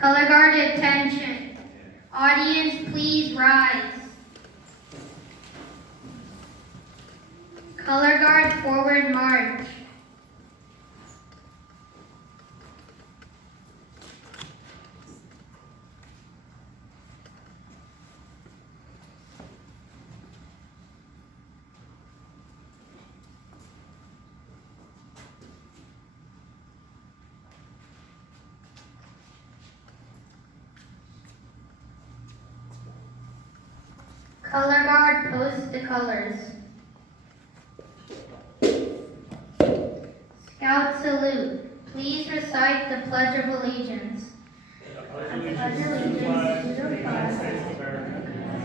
Color guard attention. Audience, please rise. Color guard forward march. Color guard post the colors. Scout salute. Please recite the Pledge of Allegiance. I pledge allegiance to the flag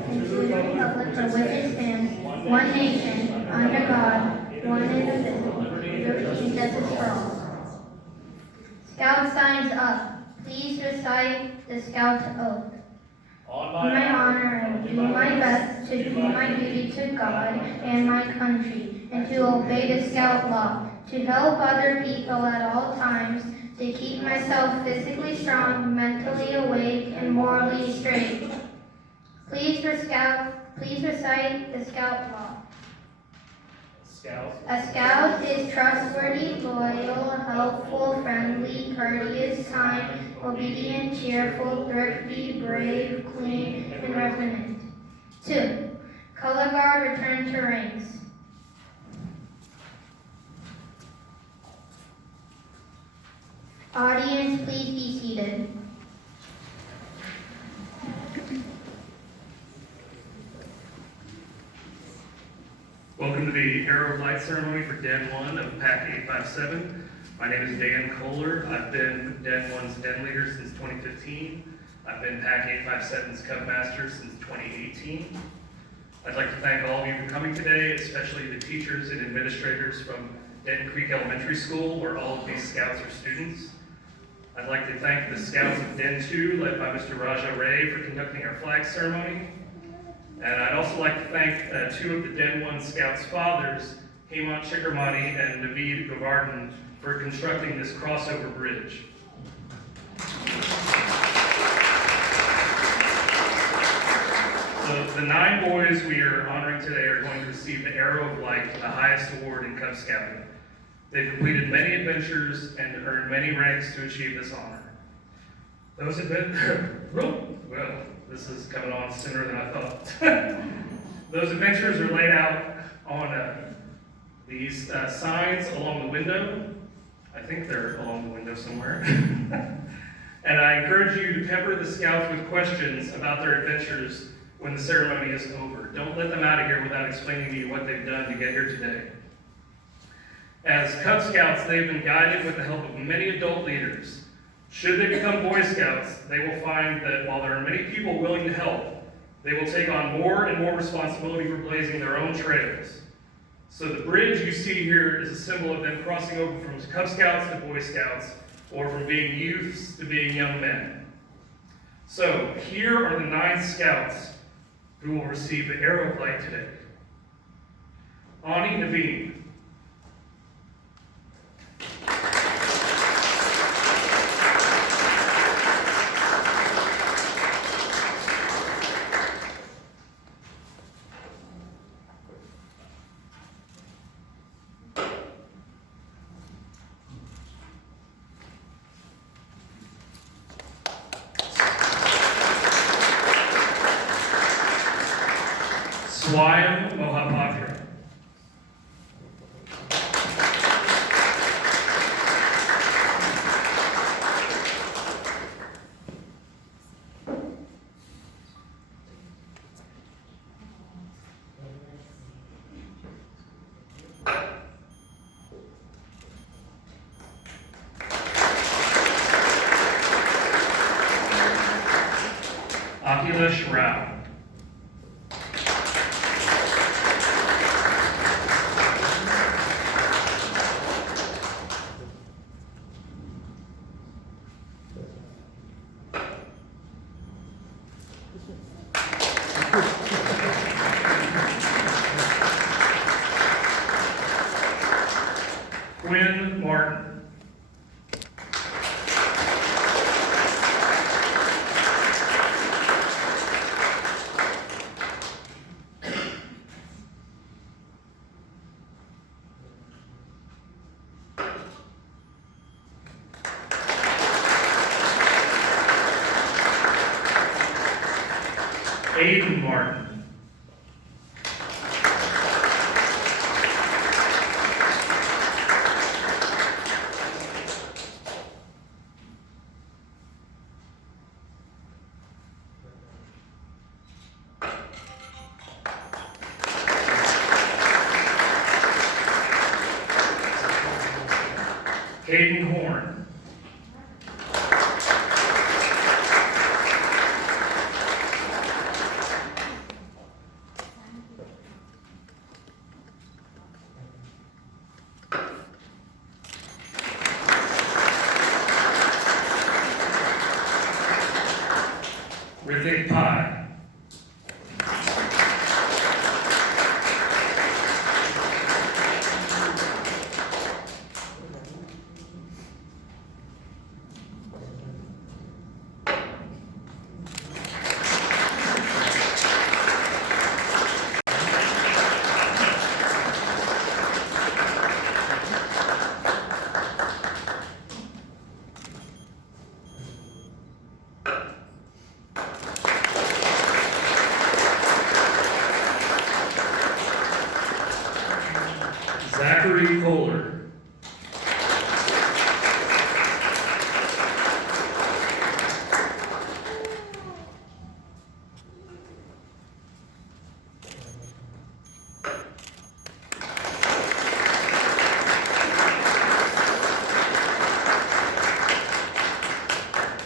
and to the republic for which it stands, one nation, under God, one indivisible, with liberty and justice for all. Scout signs up. Please recite the Scout oath. On my honor, I will do my best to do my duty to God and my country, and to obey the Scout law, to help other people at all times, to keep myself physically strong, mentally awake, and morally straight. Please recite the Scout law. A Scout is trustworthy, loyal, helpful, friendly, courteous, kind, obedient, cheerful, thrifty, brave, clean, and reverent. 2. Color guard return to ranks. Audience, please be seated. Welcome to the Arrow of Light ceremony for Den 1 of PAC 857. My name is Dan Kohler. I've been Den 1's Den leader since 2015. I've been PAC 857's Cub Master since 2018. I'd like to thank all of you for coming today, especially the teachers and administrators from Denton Creek Elementary School, where all of these scouts are students. I'd like to thank the scouts of Den 2, led by Mr. Raja Ray, for conducting our flag ceremony. And I'd also like to thank 2 of the Den 1 Scouts' fathers, Hemant Chikramani and Naveed Govardhan, for constructing this crossover bridge. So the 9 boys we are honoring today are going to receive the Arrow of Light, the highest award in Cub Scouting. They've completed many adventures and earned many ranks to achieve this honor. Those have been, well, this is coming on sooner than I thought. Those adventures are laid out on these signs along the window. I think they're along the window somewhere. And I encourage you to pepper the scouts with questions about their adventures when the ceremony is over. Don't let them out of here without explaining to you what they've done to get here today. As Cub Scouts, they've been guided with the help of many adult leaders. Should they become Boy Scouts, they will find that while there are many people willing to help, they will take on more and more responsibility for blazing their own trails. So the bridge you see here is a symbol of them crossing over from Cub Scouts to Boy Scouts, or from being youths to being young men. So here are the 9 scouts who will receive the Arrow of Light today. Ani Naveen. Swayam Mohapatra. Akhilesh Rao. Quinn Martin. Aiden Martin. Caden Horn. Rithik Pai. Zachary Kohler.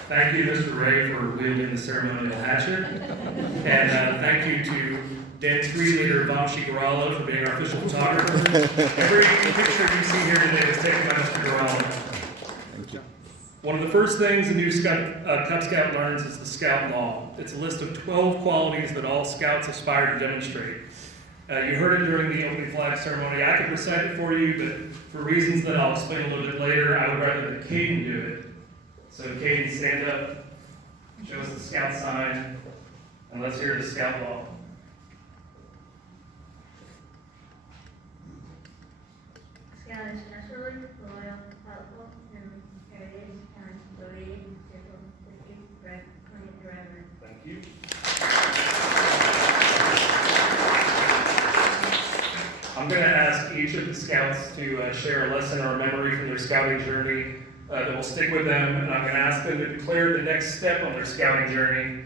Thank you, Mr. Ray, for wielding the ceremonial hatchet. And thank you to dance crew leader Vamshi Garala for being our official photographer. Every picture you see here today is taken by Mr. Garala. Thank you. One of the first things a new Cub Scout learns is the Scout Law. It's a list of 12 qualities that all Scouts aspire to demonstrate. You heard it during the opening flag ceremony. I could recite it for you, but for reasons that I'll explain a little bit later, I would rather that Caden do it. So Caden, stand up, show us the Scout sign, and let's hear the Scout Law. Scout is naturally loyal, helpful, and heritage, kind, loyal, gentle, witty, direct, and driver. Thank you. I'm going to ask each of the Scouts to share a lesson or a memory from their scouting journey that will stick with them, and I'm going to ask them to declare the next step on their scouting journey.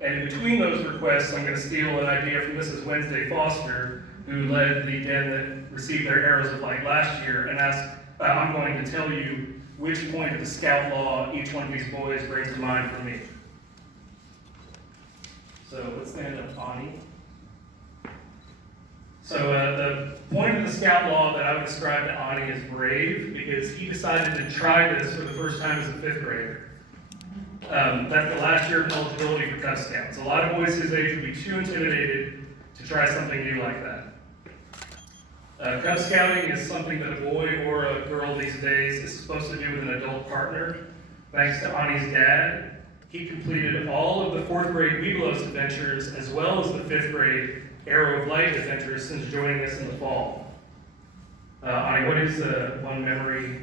And in between those requests, I'm going to steal an idea from Mrs. Wednesday Foster, who led the den that received their Arrows of Light last year, and I'm going to tell you which point of the Scout Law each one of these boys brings to mind for me. So let's stand up, Ani. So the point of the Scout Law that I would describe to Ani is brave, because he decided to try this for the first time as a 5th grader. That's the last year of eligibility for Cub Scouts. A lot of boys his age would be too intimidated to try something new like that. Cub Scouting is something that a boy or a girl these days is supposed to do with an adult partner. Thanks to Ani's dad, he completed all of the 4th grade Webelos adventures as well as the 5th grade Arrow of Light adventures since joining us in the fall. Ani, what is one memory?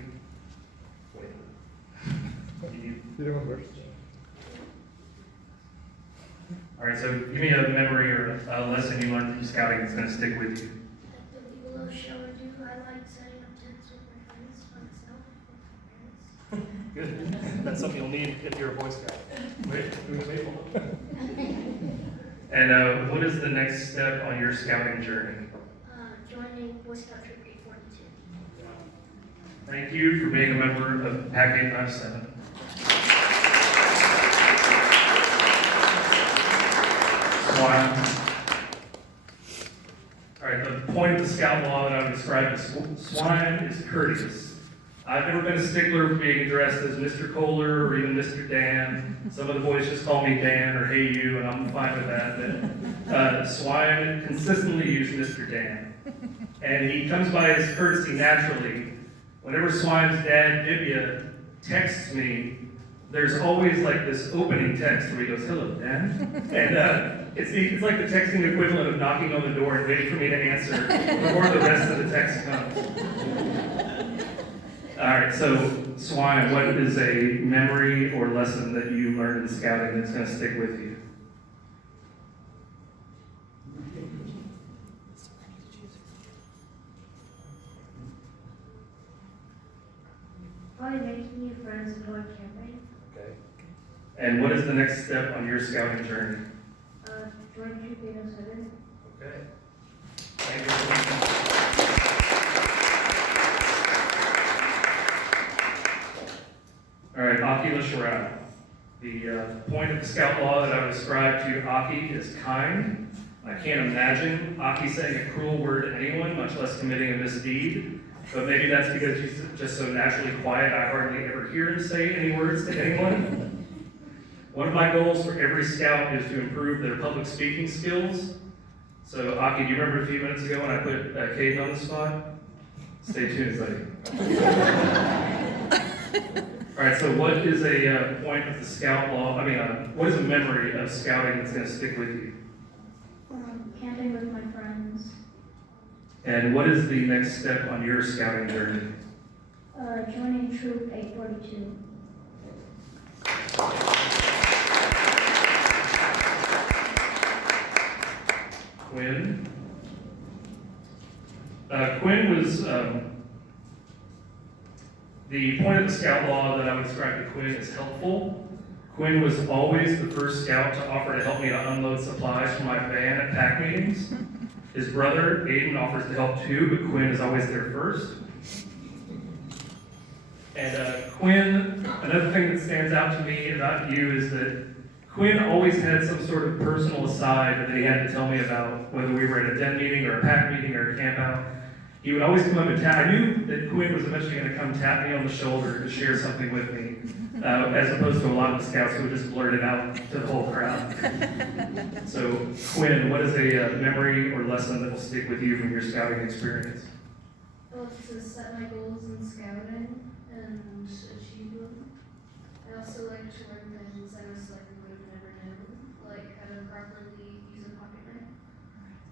All right, so give me a memory or a lesson you learned from scouting that's going to stick with you. At the Webelos show I do, I like setting up tents with my friends by myself with my parents. Good. That's something you'll need if you're a Boy Scout. And what is the next step on your scouting journey? Joining Boy Scout Troop 842. Thank you for being a member of Pack 857. Swine. All right, the point of the Scout Law that I would describe as swine is courteous. I've never been a stickler for being addressed as Mr. Kohler or even Mr. Dan. Some of the boys just call me Dan or Hey You, and I'm fine with that. But Swine consistently used Mr. Dan. And he comes by his courtesy naturally. Whenever Swine's dad, Divya, texts me, there's always like this opening text where he goes, "Hello, Dan." And it's like the texting equivalent of knocking on the door and waiting for me to answer before the rest of the text comes. All right, so Swine, what is a memory or lesson that you learned in scouting that's going to stick with you? Probably making new friends and going camping. Okay. And what is the next step on your scouting journey? Join Troop 807. Okay. Thank you. All right, Aki Lasharau. The point of the scout law that I would describe to Aki is kind. I can't imagine Aki saying a cruel word to anyone, much less committing a misdeed. But maybe that's because he's just so naturally quiet, I hardly ever hear him say any words to anyone. One of my goals for every scout is to improve their public speaking skills. So, Aki, do you remember a few minutes ago when I put Caden on the spot? Stay tuned, buddy. All right, so what is a point of the scout law? What is a memory of scouting that's going to stick with you? Camping with my friends. And what is the next step on your scouting journey? Joining Troop 842. Quinn? Quinn was, the point of the scout law that I would describe to Quinn as helpful. Quinn was always the first scout to offer to help me to unload supplies from my van at pack meetings. His brother, Aiden, offers to help too, but Quinn is always there first. And Quinn, another thing that stands out to me about you is that Quinn always had some sort of personal aside that he had to tell me about, whether we were at a den meeting or a pack meeting or a camp out. He would always come up and tap. I knew that Quinn was eventually going to come tap me on the shoulder to share something with me, as opposed to a lot of the scouts who would just blurt it out to the whole crowd. So, Quinn, what is a memory or lesson that will stick with you from your scouting experience? Well, to set my goals in scouting and achieve them. I also like to learn things I most likely would have never known, like how to properly use a pocket knife.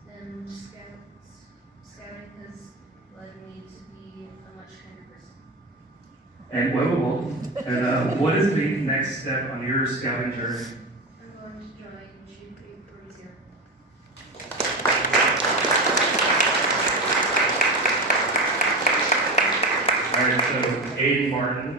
And scouting has led me to be a much kinder person. And and what is the next step on your scouting journey? I'm going to join Troop 840. All right, so Aiden Martin.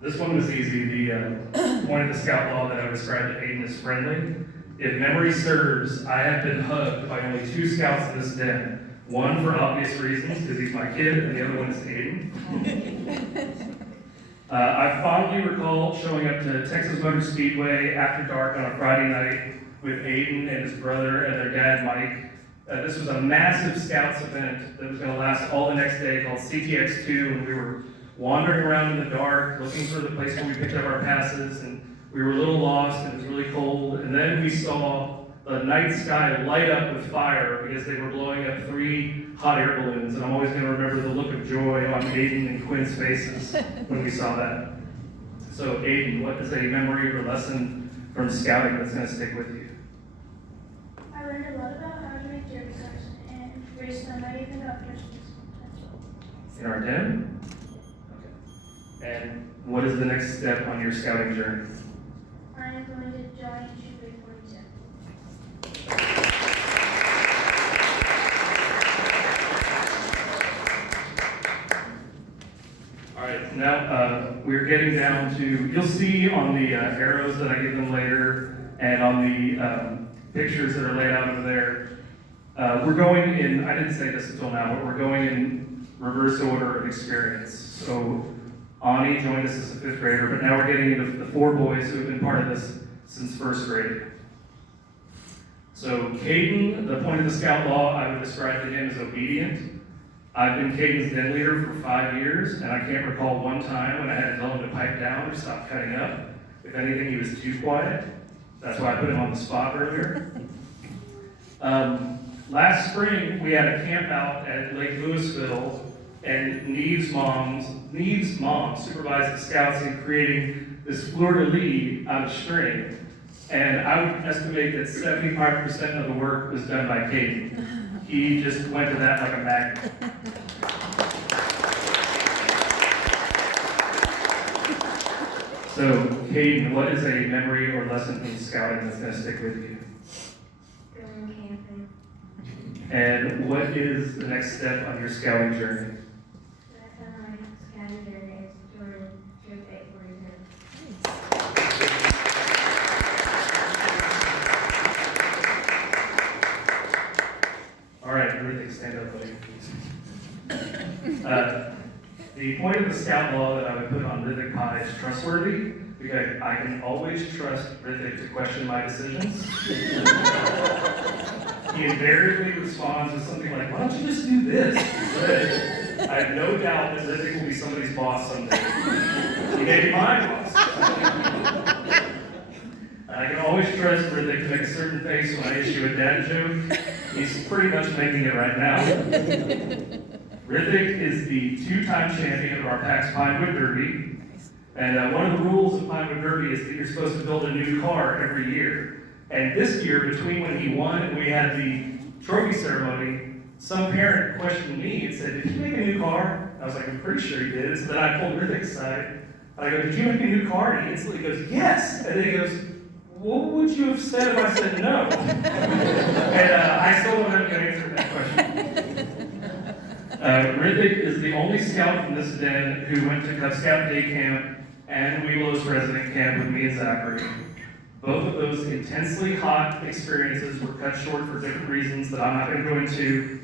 This one was easy. The point of the scout law that I described to Aiden is friendly. If memory serves, I have been hugged by only 2 scouts in this den. One for obvious reasons, because he's my kid, and the other one is Aiden. I fondly recall showing up to Texas Motor Speedway after dark on a Friday night with Aiden and his brother and their dad, Mike. This was a massive Scouts event that was going to last all the next day called CTX2, and we were wandering around in the dark looking for the place where we picked up our passes, and we were a little lost, and it was really cold, and then we saw the night sky light up with fire because they were blowing up 3 hot air balloons, and I'm always going to remember the look of joy on Aiden and Quinn's faces when we saw that. So Aiden, what is a memory or lesson from scouting that's going to stick with you? I learned a lot about how to make derby cars and race them. I even got first place sometimes. In our den? Okay. And what is the next step on your scouting journey? I am going to join Troop 842. All right, now we're getting down to, you'll see on the arrows that I give them later and on the pictures that are laid out over there, we're going in, I didn't say this until now, but we're going in reverse order of experience. So Ani joined us as a 5th grader, but now we're getting into the 4 boys who have been part of this since 1st grade. So Caden, the point of the scout law, I would describe to him as obedient. I've been Caden's den leader for 5 years, and I can't recall one time when I had to tell him to pipe down or stop cutting up. If anything, he was too quiet. That's why I put him on the spot earlier. Last spring, we had a camp out at Lake Louisville, and Neve's mom supervised the scouts in creating this fleur-de-lis out of string. And I would estimate that 75% of the work was done by Caden. He just went to that like a magnet. So, Caden, what is a memory or lesson from scouting that's going to stick with you? Going camping. And what is the next step on your scouting journey? That I scout law that I would put on Rithik Pi is trustworthy, because I can always trust Rithik to question my decisions. He invariably responds with something like, why don't you just do this? I have no doubt that Rithik will be somebody's boss someday. He may be my boss. I can always trust Rithik to make a certain face when I issue a dad joke. He's pretty much making it right now. Rithik is the two-time champion of our PAX Pinewood Derby. And one of the rules of Pinewood Derby is that you're supposed to build a new car every year. And this year, between when he won and we had the trophy ceremony, some parent questioned me and said, did you make a new car? I was like, I'm pretty sure he did. So then I pulled Rithik's side. I go, did you make a new car? And he instantly goes, yes. And then he goes, what would you have said if I said no? And I still don't have a good answer to that question. Rithik is the only scout from this den who went to Cub Scout Day Camp and Webelos Resident Camp with me and Zachary. Both of those intensely hot experiences were cut short for different reasons that I'm not going to go into,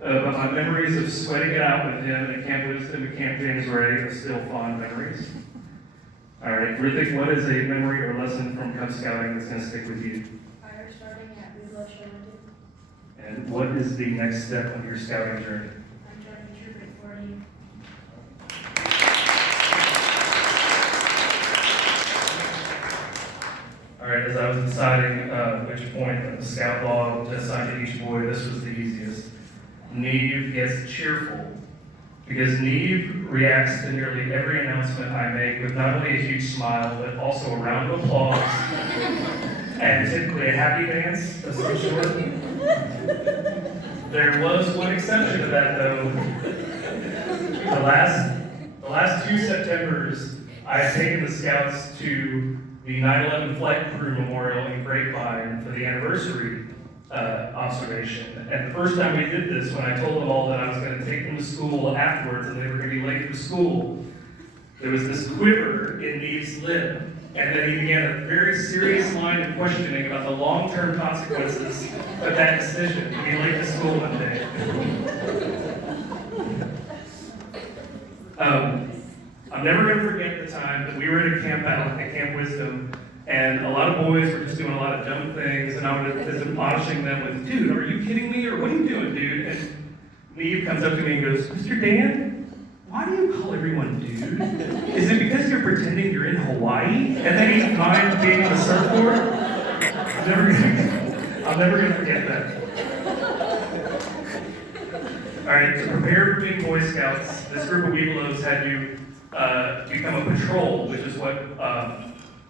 but my memories of sweating it out with him at Camp Wisdom and Camp James Ray are still fond memories. All right, Rithik, what is a memory or lesson from Cub Scouting that's going to stick with you? Fire starting at Webelos Resident. And what is the next step on your scouting journey? I'm joining Troop 840. All right, as I was deciding which point of the scout law to assign to each boy, this was the easiest. Neve gets cheerful, because Neve reacts to nearly every announcement I make with not only a huge smile, but also a round of applause, and typically a happy dance of some sort. There was one exception to that, though. The last 2 Septembers, I have taken the scouts to the 9/11 Flight Crew Memorial in Grapevine for the anniversary observation. And the first time we did this, when I told them all that I was going to take them to school afterwards and they were going to be late for school, there was this quiver in Neve's lip. And then he began a very serious line of questioning about the long-term consequences of that decision to be late to school one day. I'm never going to forget the time that we were at a camp out at Camp Wisdom, and a lot of boys were just doing a lot of dumb things, and I was admonishing them with, dude, are you kidding me, or what are you doing, dude? And Neve comes up to me and goes, Mr. Dan, why do you call everyone dude? Is it because you're pretending you're in Hawaii? And then he's mind being on a surfboard? I'm never gonna forget that. All right, to prepare for being Boy Scouts, this group of Webelos had to become a patrol, which is what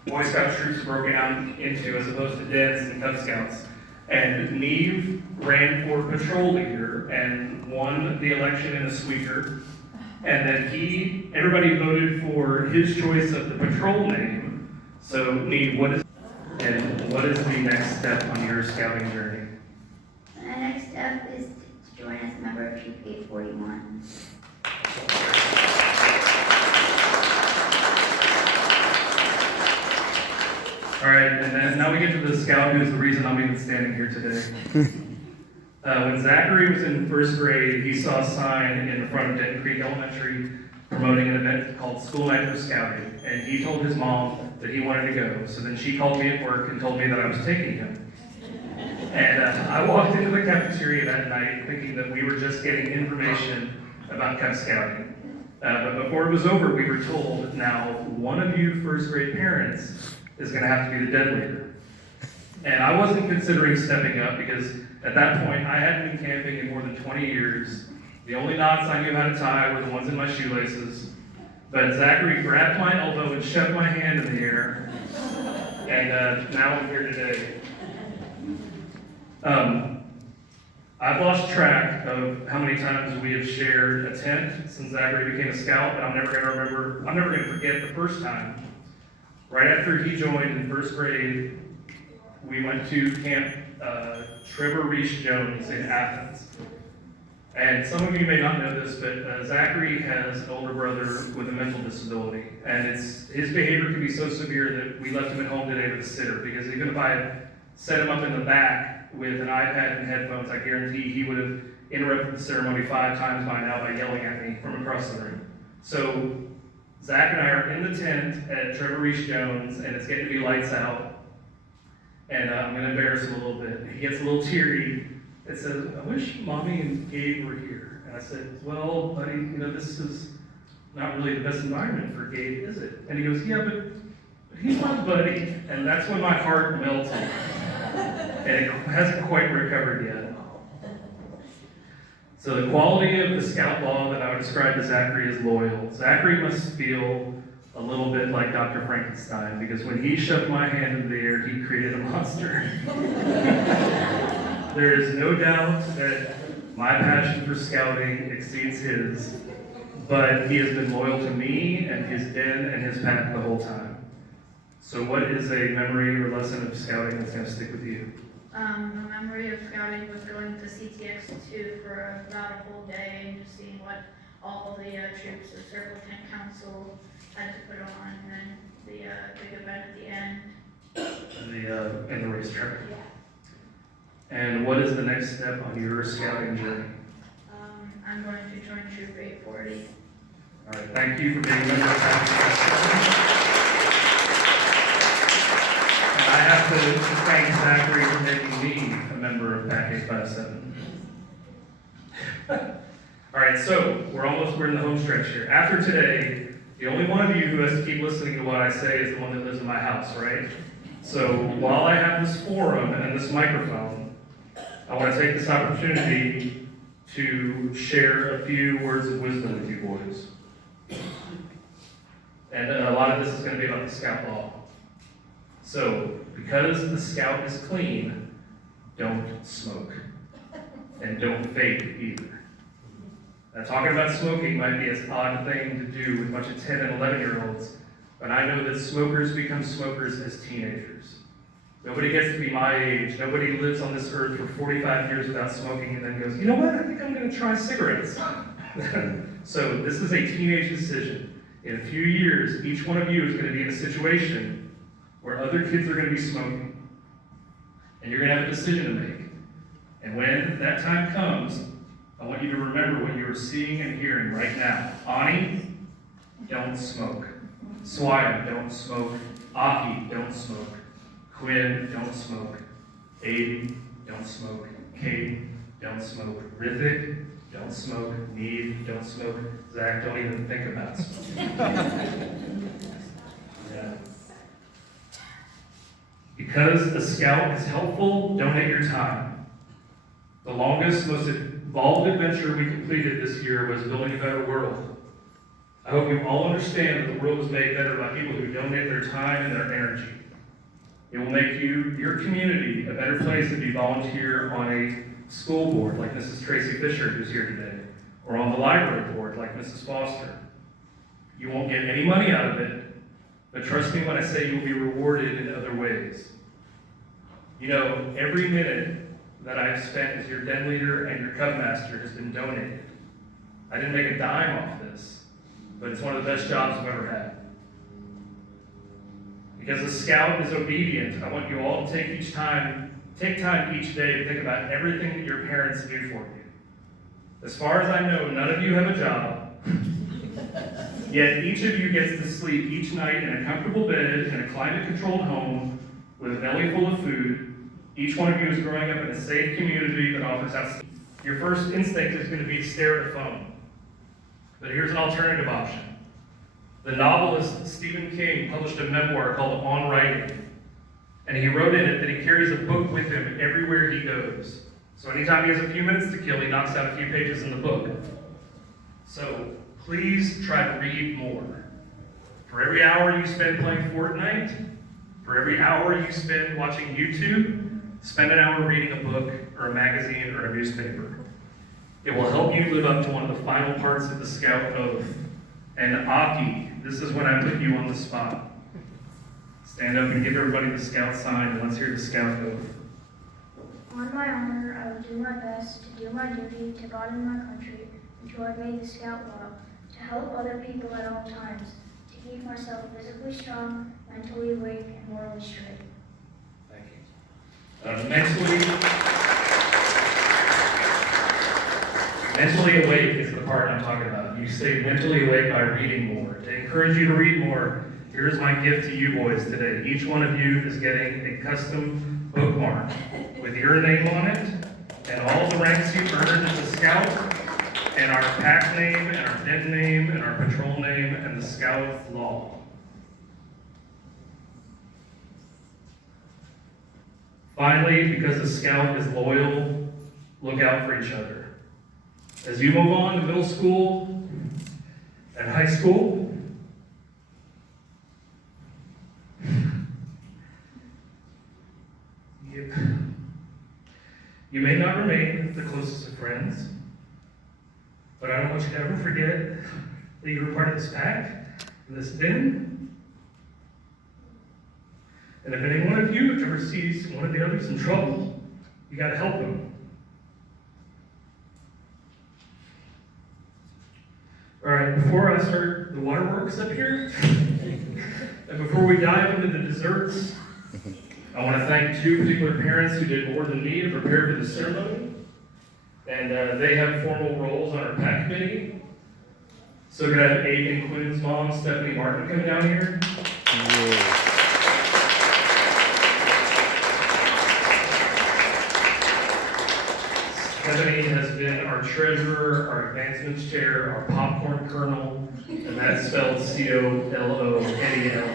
Boy Scout troops broke down into as opposed to dens and Cub Scouts. And Neve ran for patrol leader and won the election in a squeaker. And then everybody voted for his choice of the patrol name. So Neve, what is the next step on your scouting journey? The next step is to join as a member of Troop 841. All right, and then now we get to the scout who is the reason I'm even standing here today. When Zachary was in first grade, he saw a sign in the front of Denton Creek Elementary promoting an event called School Night for Scouting, and he told his mom that he wanted to go. So then she called me at work and told me that I was taking him. And I walked into the cafeteria that night thinking that we were just getting information about Cub Scouting. But before it was over, we were told, now, one of you first grade parents is going to have to be the den leader. And I wasn't considering stepping up because at that point, I hadn't been camping in more than 20 years. The only knots I knew how to tie were the ones in my shoelaces. But Zachary grabbed my elbow and shoved my hand in the air. And now I'm here today. I've lost track of how many times we have shared a tent since Zachary became a scout, but I'm never going to forget the first time. Right after he joined in first grade, we went to Camp Trevor Reese Jones in Athens. And some of you may not know this, but Zachary has an older brother with a mental disability. And his behavior can be so severe that we left him at home today with a sitter, because even if I had set him up in the back with an iPad and headphones, I guarantee he would have interrupted the ceremony 5 times by now by yelling at me from across the room. So Zach and I are in the tent at Trevor Reese Jones, and it's getting to be lights out. And I'm going to embarrass him a little bit. He gets a little teary. It says, I wish Mommy and Gabe were here. And I said, well, buddy, this is not really the best environment for Gabe, is it? And he goes, yeah, but he's my buddy. And that's when my heart melted. And it hasn't quite recovered yet. So the quality of the scout law that I would describe to Zachary is loyal. Zachary must feel a little bit like Dr. Frankenstein, because when he shoved my hand in the air, he created a monster. There is no doubt that my passion for scouting exceeds his, but he has been loyal to me and his den and his pack the whole time. So what is a memory or lesson of scouting that's going to stick with you? The memory of scouting was going to CTX2 for about a whole day and just seeing what all of the troops of Circle Tent Council had to put on, and then the big event at the end. And the racetrack. Yeah. And what is the next step on your scouting journey? I'm going to join Troop 840. All right, thank you for being a member of Pack. And I have to thank Zachary for making me a member of Pack 857. All right, so we're in the home stretch here. After today, the only one of you who has to keep listening to what I say is the one that lives in my house, right? So while I have this forum and this microphone, I want to take this opportunity to share a few words of wisdom with you boys. And a lot of this is going to be about the scout law. So, because the scout is clean, don't smoke. And don't vape either. Now, talking about smoking might be an odd thing to do with a bunch of 10 and 11-year-olds, but I know that smokers become smokers as teenagers. Nobody gets to be my age. Nobody lives on this earth for 45 years without smoking and then goes, you know what, I think I'm going to try cigarettes. So this is a teenage decision. In a few years, each one of you is going to be in a situation where other kids are going to be smoking. And you're going to have a decision to make. And when that time comes, I want you to remember what you are seeing and hearing right now. Ani, don't smoke. Swire, don't smoke. Aki, don't smoke. Quinn, don't smoke. Aiden, don't smoke. Kate, don't smoke. Rithik, don't smoke. Neve, don't smoke. Zach, don't even think about smoking. Yeah. Because the scout is helpful, donate your time. The longest, most involved adventure we completed this year was building a better world. I hope you all understand that the world is made better by people who donate their time and their energy. It will make your community, a better place if you volunteer on a school board like Mrs. Tracy Fisher, who's here today, or on the library board like Mrs. Foster. You won't get any money out of it, but trust me when I say you'll be rewarded in other ways. You know, every minute that I've spent as your den leader and your cub master has been donated. I didn't make a dime off this, but it's one of the best jobs I've ever had. Because a scout is obedient, I want you all to take time each day to think about everything that your parents do for you. As far as I know, none of you have a job, yet each of you gets to sleep each night in a comfortable bed in a climate-controlled home with a belly full of food. Each one of you is growing up in a safe community that offers out. Your first instinct is going to be to stare at a phone. But here's an alternative option. The novelist Stephen King published a memoir called On Writing. And he wrote in it that he carries a book with him everywhere he goes. So anytime he has a few minutes to kill, he knocks out a few pages in the book. So please try to read more. For every hour you spend playing Fortnite, for every hour you spend watching YouTube, spend an hour reading a book or a magazine or a newspaper. It will help you live up to one of the final parts of the Scout Oath. And Aki, this is when I put you on the spot. Stand up and give everybody the Scout sign, and let's hear the Scout Oath. On my honor, I will do my best to do my duty to God and my country, and to obey the Scout law, to help other people at all times, to keep myself physically strong, mentally awake, and morally straight. Thank you. Mentally awake is the part I'm talking about. You you stay mentally awake by reading more. To encourage you to read more, here's my gift to you boys today. Each one of you is getting a custom bookmark with your name on it and all the ranks you've earned as a scout, and our pack name, and our den name, and our patrol name, and the scout law. Finally, because a scout is loyal, look out for each other. As you move on to middle school and high school, you may not remain the closest of friends, but I don't want you to ever forget that you were part of this pack, this den. And if any one of you ever sees one of the others in trouble, you gotta help them. All right, before I start the waterworks up here, and before we dive into the desserts, I want to thank two particular parents who did more than me to prepare for the ceremony. And they have formal roles on our PAC committee. So could I have Abe and Quinn's mom, Stephanie Martin, come down here? Stephanie has been our treasurer, our advancements chair, our popcorn colonel, and that's spelled C-O-L-O-N-E-L.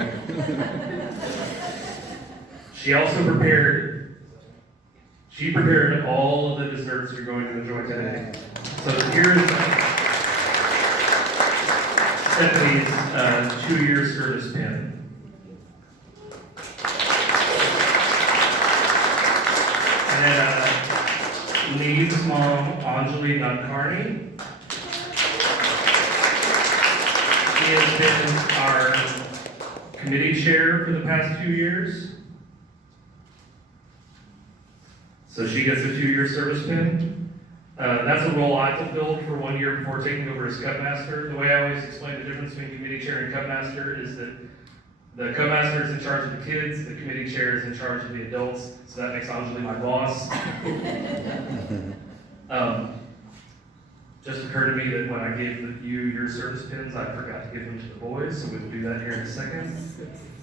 She also prepared all of the desserts you're going to enjoy today. So here's Stephanie's 2-year service pin. And then Neve's mom, Anjali Nadkarni. She has been our committee chair for the past 2 years. So she gets a 2-year service pin. That's a role I fulfilled for 1 year before taking over as Cup Master. The way I always explain the difference between committee chair and Cup Master is that the Cup Master is in charge of the kids, the committee chair is in charge of the adults, so that makes Anjali my boss. Just occurred to me that when I gave you your service pins, I forgot to give them to the boys, so we'll do that here in a second.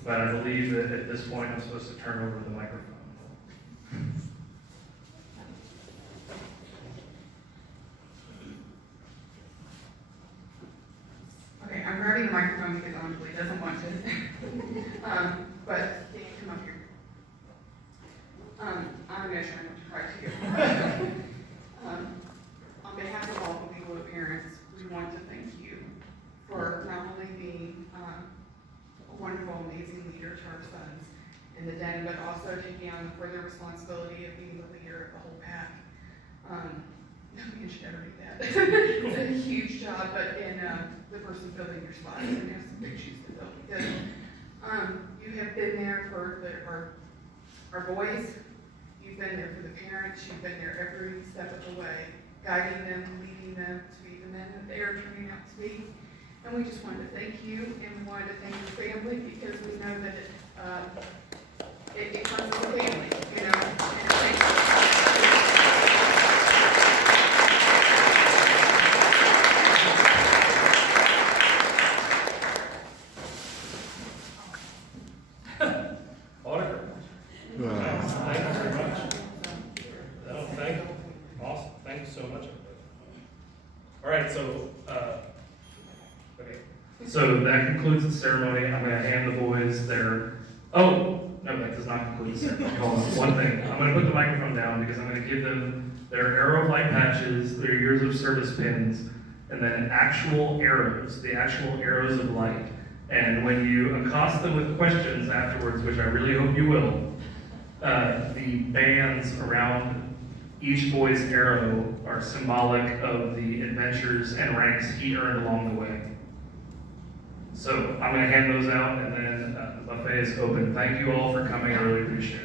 But I believe that at this point I'm supposed to turn over the microphone. Okay, I'm grabbing the microphone because Anjali doesn't want to. But can you come up here? I'm going to try not to cry too. On behalf of all the Legal parents, we want to thank you for not only being a wonderful, amazing leader to our sons in the den, but also taking on the further responsibility of being the leader of the whole pack. You should never do that. It's a huge job, but in the person filling your spot, and you have some big shoes to fill. Because you have been there for our boys, you've been there for the parents, you've been there every step of the way, guiding them, leading them to be the men that they are turning out to be. And we just wanted to thank you, and we wanted to thank your family, because we know that it comes with a family, you know. And thank you. So that concludes the ceremony. I'm going to hand the boys their, oh, no, that does not conclude the ceremony. Hold on, one thing. I'm going to put the microphone down because I'm going to give them their Arrow of Light patches, their years of service pins, and then actual arrows, the actual arrows of light. And when you accost them with questions afterwards, which I really hope you will, the bands around each boy's arrow are symbolic of the adventures and ranks he earned along the way. So I'm going to hand those out, and then the buffet is open. Thank you all for coming. I really appreciate it.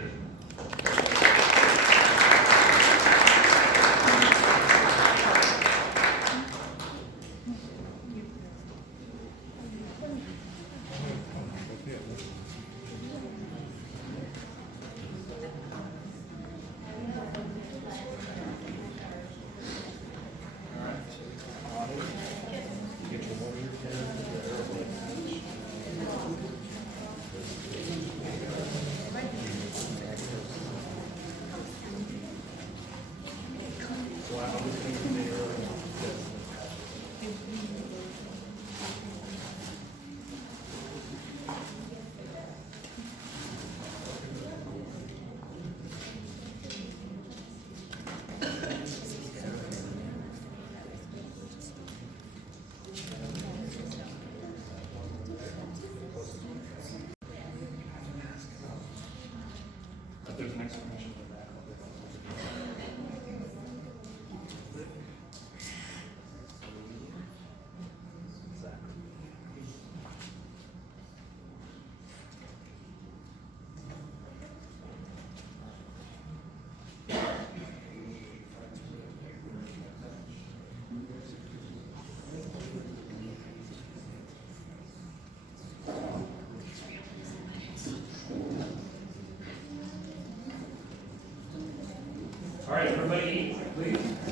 please.